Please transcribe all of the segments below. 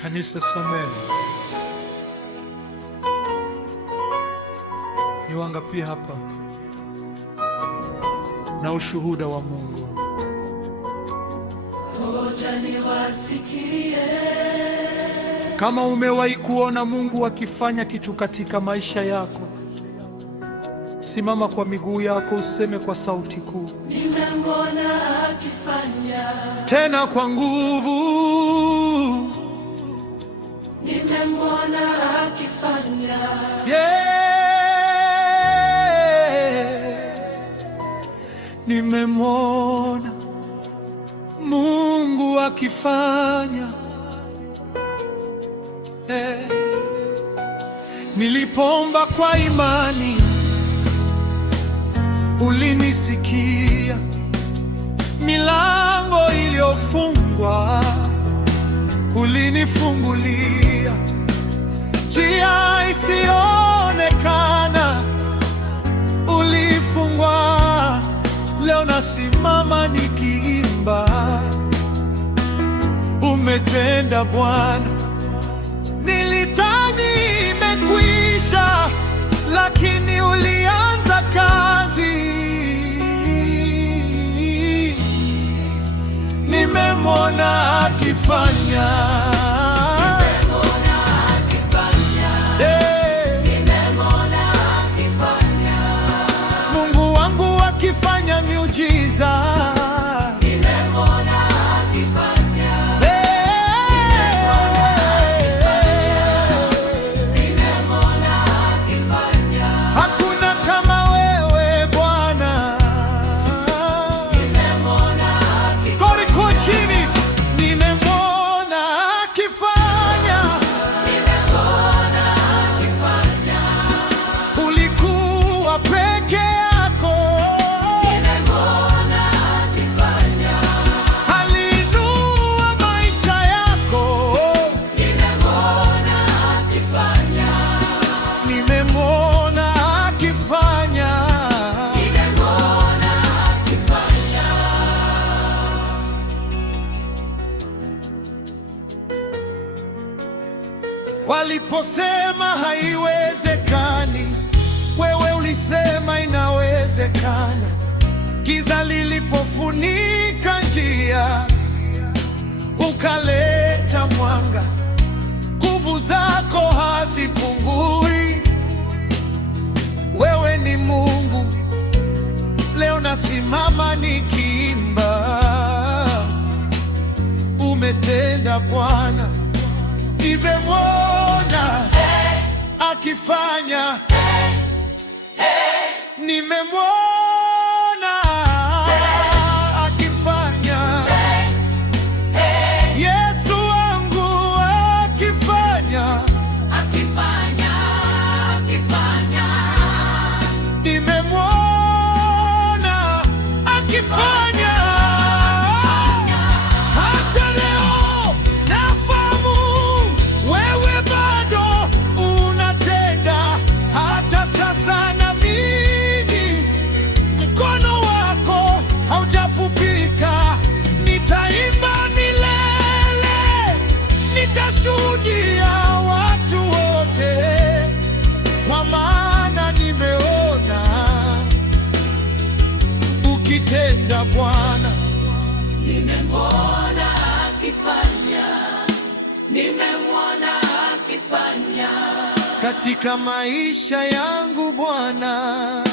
Kanisa someni. Ni wangapi hapa na ushuhuda wa Mungu? Ngoja niwasikie. Kama umewahi kuona Mungu akifanya kitu katika maisha yako, simama kwa miguu yako, useme kwa sauti kuu, nimemwona akifanya. Tena kwa nguvu, nimemwona akifanya. yeah. Nimemwona Mungu akifanya, yeah. Nilipoomba kwa imani, ulinisikia. Milango iliyofungwa ulinifungulia, njia isiyoonekana ulifungua. Leo nasimama nikiimba, umetenda Bwana. Nilidhani imekwisha, lakini ulianza kazi. Nimemwona akifanya. Mungu wangu akifanya miujiza. Hakuna kama wewe Bwana. Kori kwa chini. Nimemwona akifanya. Ulikuwa peke yako. Aliinua maisha yako. Nimemwona akifanya. Waliposema haiwezekani, wewe ulisema inawezekana. Giza lilipofunika njia, ukaleta mwanga. Nguvu zako hazipungui, wewe ni Mungu. Leo nasimama nikiimba, umetenda Bwana. Nimemwona akifanya. Nimemwona akifanya. Yesu wangu akifanya. Nimemwona akifanya. Hata leo nafahamu wewe bado unatenda. Hata sasa naamini mkono wako haujafupika. Nitaimba milele, nitashuhudia watu wote, kwa maana nimeona ukitenda Bwana. Nimemwona akifanya. Katika maisha yangu Bwana,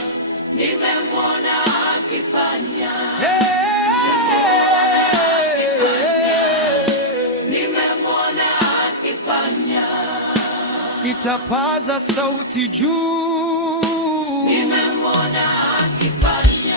Nimemwona akifanya. Nimemwona akifanya. Nitapaza sauti juu. Nimemwona akifanya.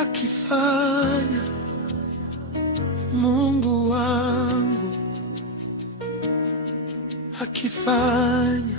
akifanya, Mungu wangu akifanya.